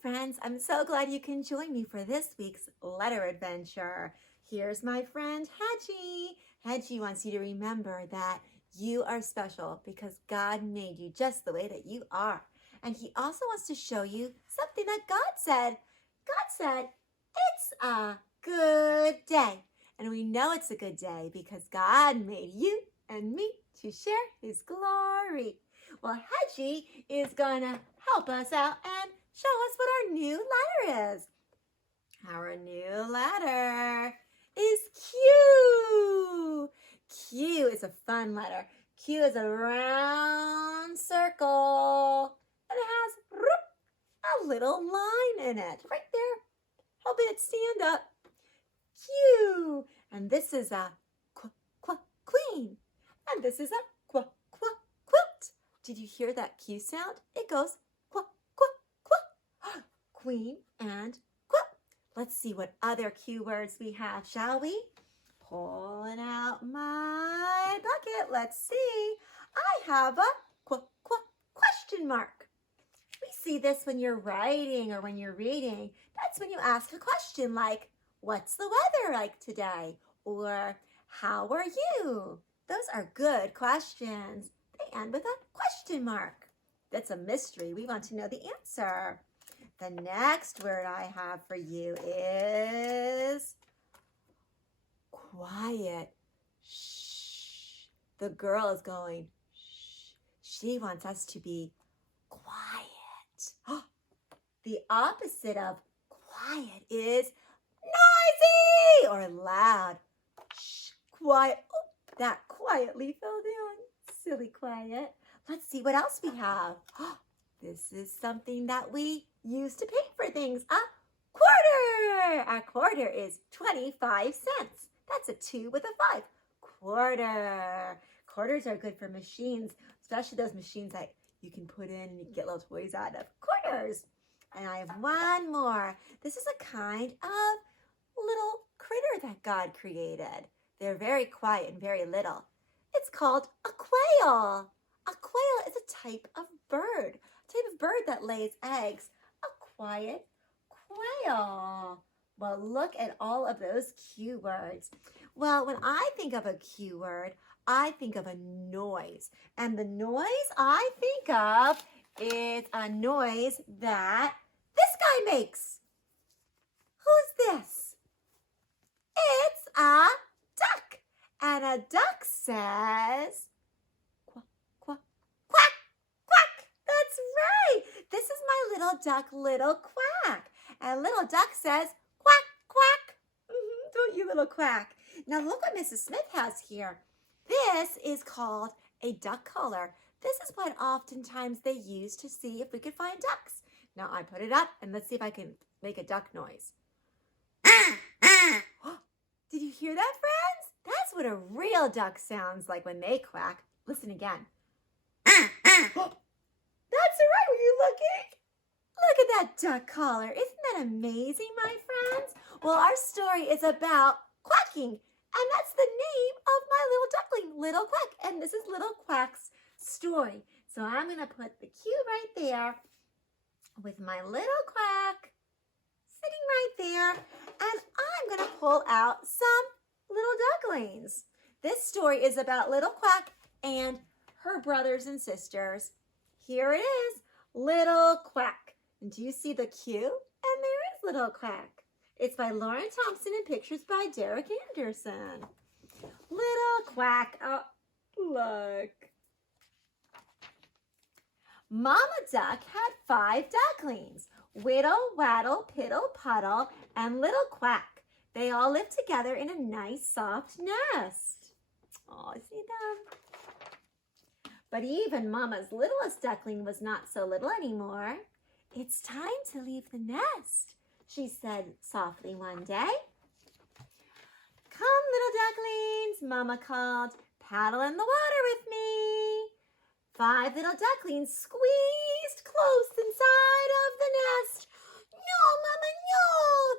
friends. I'm so glad you can join me for this week's letter adventure. Here's my friend Hedgie. Hedgie wants you to remember that you are special because God made you just the way that you are. And he also wants to show you something that God said. God said, it's a good day. And we know it's a good day because God made you and me to share his glory. Well, Hedgie is going to help us out and show us what our new letter is. Our new letter is Q. Q is a fun letter. Q is a round circle and it has a little line in it right there, helping it stand up. Q. And this is a queen. And this is a quilt. Did you hear that Q sound? It goes quack. Queen and quilt. Let's see what other Q words we have, shall we? Pulling out my bucket. Let's see. I have a question mark. We see this when you're writing or when you're reading. That's when you ask a question like, what's the weather like today? Or how are you? Those are good questions. They end with a question mark. That's a mystery. We want to know the answer. The next word I have for you is quiet. Shh. The girl is going shh. She wants us to be quiet. The opposite of quiet is noisy or loud. Shh, quiet. Oh, that quietly fell down. Silly quiet. Let's see what else we have. This is something that we use to pay for things. A quarter. A quarter is 25 cents. That's a 2 with a 5. Quarter. Quarters are good for machines, especially those machines that you can put in and you get little toys out of. Quarters. And I have one more. This is a kind of little critter that God created. They're very quiet and very little. It's called a quail. A quail is a type of bird that lays eggs. A quiet quail. Well, look at all of those Q words. Well, when I think of a Q word, I think of a noise. And the noise I think of is a noise that this guy makes. Who's this? It's a duck. And a duck says, quack, quack, quack, quack. That's right. This is my little duck, Little Quack. And little duck says, quack, quack. Don't you, little quack. Now look what Mrs. Smith has here. This is called a duck collar. This is what oftentimes they use to see if we could find ducks. Now I put it up and let's see if I can make a duck noise. Did you hear that, friends? That's what a real duck sounds like when they quack. Listen again. That's right, were you looking? Look at that duck collar. Isn't that amazing, my friends? Well, our story is about quacking, and that's the name of my little duckling, Little Quack, and this is Little Quack's story. So I'm going to put the Q right there with my little quack sitting right there, and I'm going to pull out some little ducklings. This story is about Little Quack and her brothers and sisters. Here it is, Little Quack. And do you see the Q? And there is Little Quack. It's by Lauren Thompson and pictures by Derek Anderson. Little Quack. Oh, look. Mama Duck had 5 ducklings. Whittle, Waddle, Piddle, Puddle, and Little Quack. They all lived together in a nice, soft nest. Oh, see them? But even Mama's littlest duckling was not so little anymore. It's time to leave the nest, she said softly one day. Come, little ducklings, Mama called. Paddle in the water with me. 5 little ducklings squeezed close inside of the nest. No, Mama, no,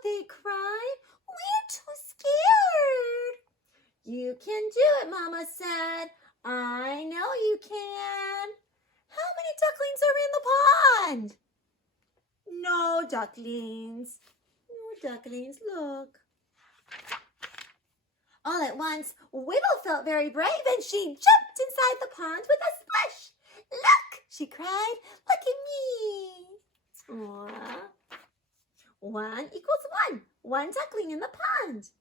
they cried. We're too scared. You can do it, Mama said. I know you can. How many ducklings are in the pond? No ducklings. No ducklings, look. All at once, Wiggle felt very brave and she jumped inside the pond with a splash. Look, she cried, look at me. Aww. 1 equals 1. 1 duckling in the pond.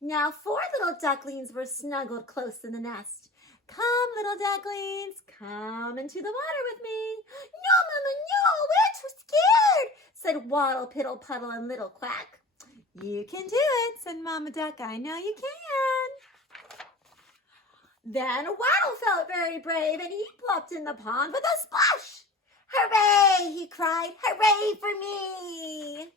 Now 4 little ducklings were snuggled close in the nest. Come, little ducklings, come into the water with me. No, Mama, no, we're too scared, said Waddle, Piddle, Puddle, and Little Quack. You can do it, said Mama Duck. I know you can. Then Waddle felt very brave and he plopped in the pond with a splash. Hooray, he cried. Hooray for me.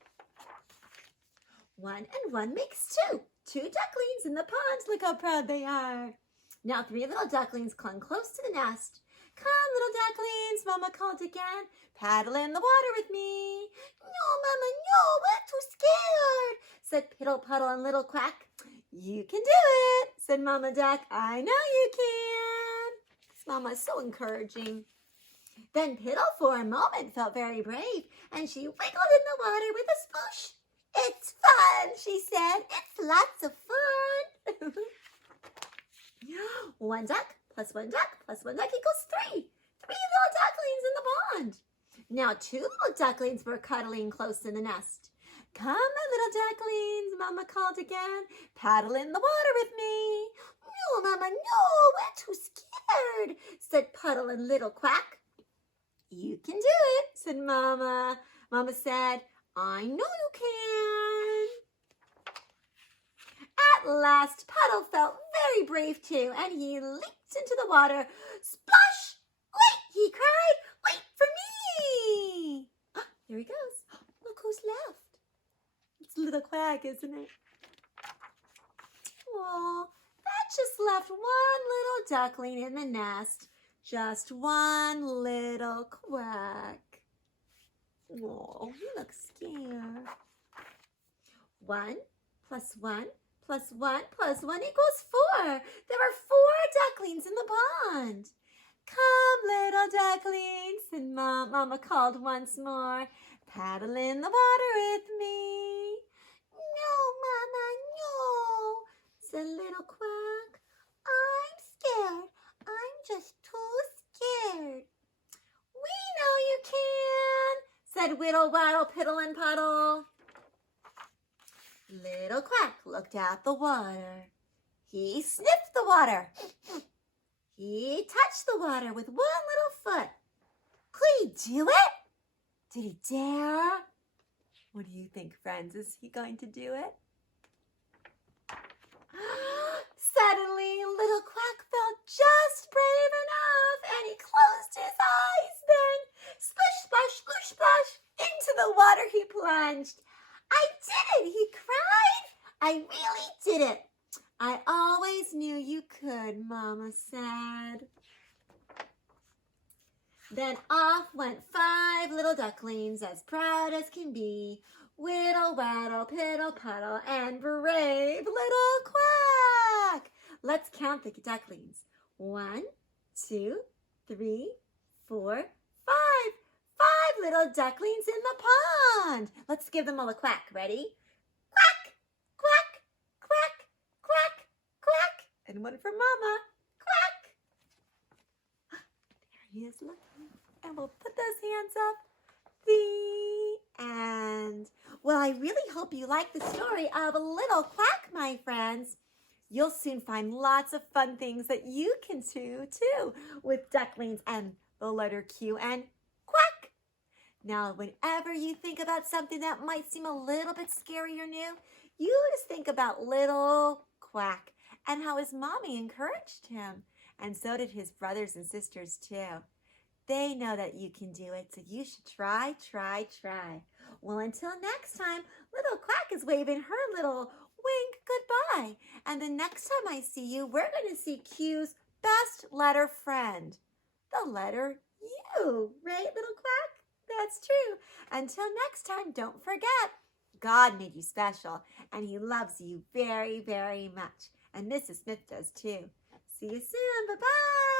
1 and 1 makes 2. 2 ducklings in the pond. Look how proud they are. Now 3 little ducklings clung close to the nest. Come, little ducklings, Mama called again. Paddle in the water with me. No, Mama, no, we're too scared, said Piddle, Puddle, and Little Quack. You can do it, said Mama Duck. I know you can. Mama's so encouraging. Then Piddle, for a moment, felt very brave, and she wiggled in the water with a sploosh. It's fun, she said. It's lots of fun. 1 duck plus 1 duck plus 1 duck equals 3. 3 little ducklings in the pond. Now 2 little ducklings were cuddling close in the nest. Come, my little ducklings, Mama called again. Paddle in the water with me. No, Mama, no, we're too scared, said Puddle and Little Quack. You can do it, said Mama. Mama said, I know you can. At last, Puddle felt very brave too, and he leaped into the water. Splash! Wait, he cried. Wait for me! There he goes. Look who's left. It's Little Quack, isn't it? Oh, that just left 1 little duckling in the nest. Just 1 little quack. Oh, he looks scared. 1 plus 1 plus 1 plus 1 equals 4. There are 4 ducklings in the pond. Come, little ducklings, and Mama called once more. Paddle in the water with me. No, Mama, no, said Little Quack. I'm scared. I'm just too scared. We know you can, said Whittle, Waddle, Piddle, and Puddle. Little Quack looked at the water. He sniffed the water. He touched the water with 1 little foot. Could he do it? Did he dare? What do you think, friends? Is he going to do it? Suddenly, Little Quack felt just brave enough, and he closed his eyes. Then, splish, splash, sploosh, splash, into the water he plunged. I did it, he cried. I really did it. I always knew you could, Mama said. Then off went 5 little ducklings, as proud as can be. Whittle, waddle, piddle, puddle, and brave Little Quack. Let's count the ducklings. 1, 2, 3, 4, 5. 5 little ducklings in the pond. Let's give them all a quack. Ready? Quack, quack, quack, quack, quack. And 1 for Mama. Quack. There he is, look. And we'll put those hands up. The end. Well, I really hope you like the story of Little Quack, my friends. You'll soon find lots of fun things that you can do, too, with ducklings and the letter Q and quack. Now, whenever you think about something that might seem a little bit scary or new, you just think about Little Quack and how his mommy encouraged him. And so did his brothers and sisters, too. They know that you can do it, so you should try, try, try. Well, until next time, Little Quack is waving her little wink goodbye. And the next time I see you, we're going to see Q's best letter friend, the letter U. Right, Little Quack? That's true. Until next time, don't forget, God made you special, and he loves you very, very much. And Mrs. Smith does too. See you soon. Bye-bye.